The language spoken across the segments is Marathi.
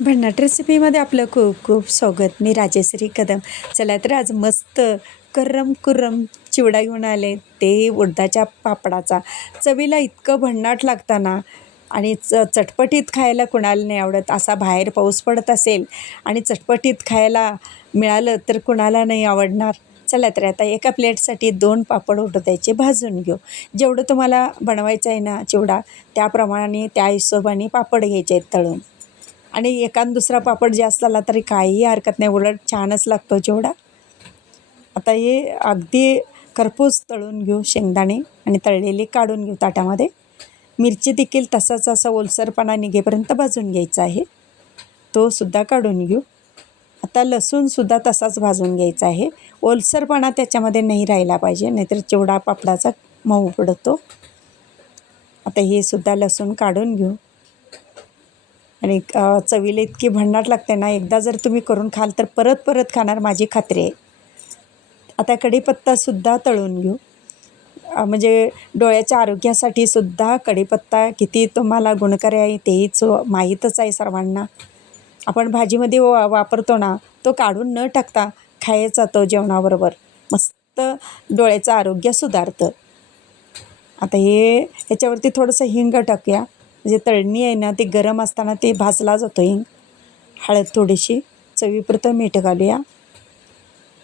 भन्नाट रेसिपीमध्ये आपलं खूप खूप स्वागत. मी राजेश्री कदम. चला तर आज मस्त करम कुरम चिवडा घेऊन आले, ते उडदाच्या पापडाचा. चवीला इतकं भन्नाट लागताना आणि चटपटीत खायला कुणाला नाही आवडत. असा बाहेर पाऊस पडत असेल आणि चटपटीत खायला मिळालं तर कुणाला नाही आवडणार. चला तर आता एका प्लेटसाठी 2 पापड उडदाचे भाजून घेऊ. जेवढं तुम्हाला बनवायचं आहे ना चिवडा, त्याप्रमाणे त्या हिशोबाने पापड घ्यायचे आहेत तळून. आणि एखाद दुसरा पापड जास्त आला तरी काहीही हरकत नाही, उलट छानच लागतो चिवडा. आता हे अगदी खरपूस तळून घेऊ शेंगदाणे आणि तळलेले काढून घेऊ ताटामध्ये. मिरची देखील तसाच असा ओलसरपणा निघेपर्यंत भाजून घ्यायचा आहे, तो सुद्धा काढून घेऊ. आता लसूणसुद्धा तसाच भाजून घ्यायचा आहे. ओलसरपणा त्याच्यामध्ये नाही राहिला पाहिजे, नाहीतर चिवडा पापडाचा मऊ पडतो. आता हे सुद्धा लसूण काढून घेऊ. आणि चवीला इतकी भन्नाट लागते ना, एकदा जर तुम्ही करून खाल तर परत परत खाणार, माझी खात्री आहे. आता कढीपत्तासुद्धा तळून घेऊ. म्हणजे डोळ्याच्या आरोग्यासाठी सुद्धा कढीपत्ता किती तुम्हाला गुणकारी आहे तेहीच माहीतच आहे सर्वांना. आपण भाजीमध्ये वापरतो ना, तो काढून न टाकता खायचा तो जेवणाबरोबर. मस्त डोळ्याचं आरोग्य सुधारतं. आता ह्याच्यावरती थोडंसं हिंग टाकूया. म्हणजे तळणी आहे ना, ती गरम असताना ते भाजला जातो हिंग. हळद थोडीशी, चवीपुरतं मीठ घालूया.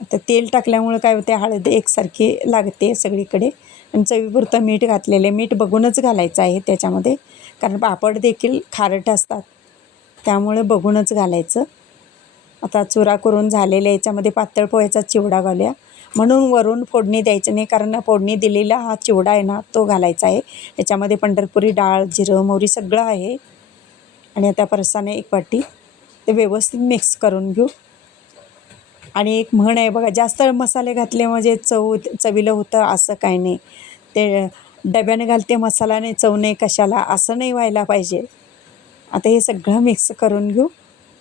आता तेल टाकल्यामुळं काय होते, हळद एकसारखी लागते सगळीकडे. आणि चवीपुरतं मीठ घातलेले, मीठ बघूनच घालायचं आहे त्याच्यामध्ये, कारण पापड देखील खारट असतात, त्यामुळे बघूनच घालायचं. आता चुरा करून झालेल्या याच्यामध्ये पातळ पोह्याचा चिवडा घालूया. म्हणून वरून फोडणी द्यायचं नाही, कारण फोडणी दिलेला हा चिवडा आहे ना, तो घालायचा आहे. याच्यामध्ये पंढरपुरी डाळ, जिरं, मोहरी सगळं आहे. आणि आता फरसाणे 1 वाटी, ते व्यवस्थित मिक्स करून घेऊ. आणि एक म्हण आहे बघा, जास्त मसाले घातले म्हणजे चवीला होतं असं काही नाही. ते डब्याने घालते मसाला नाही, चव नाही कशाला, असं नाही व्हायला पाहिजे. आता हे सगळं मिक्स करून घेऊ.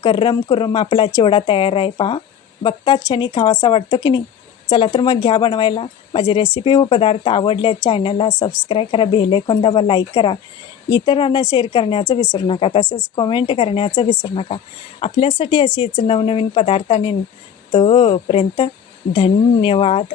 करम कुरम आपला चिवडा तयार आहे पहा. बघताच क्षणी खावासा वाटतो की नाही. चला तर मग घ्या बनवायला. माझी रेसिपी व पदार्थ आवडल्या चॅनलला सबस्क्राईब करा, बेल आयकॉन दाबा, लाईक करा, इतरांना शेअर करण्याचं विसरू नका, तसेच कमेंट करण्याचं विसरू नका. आपल्यासाठी अशीच नवनवीन पदार्थांनी तोपर्यंत धन्यवाद.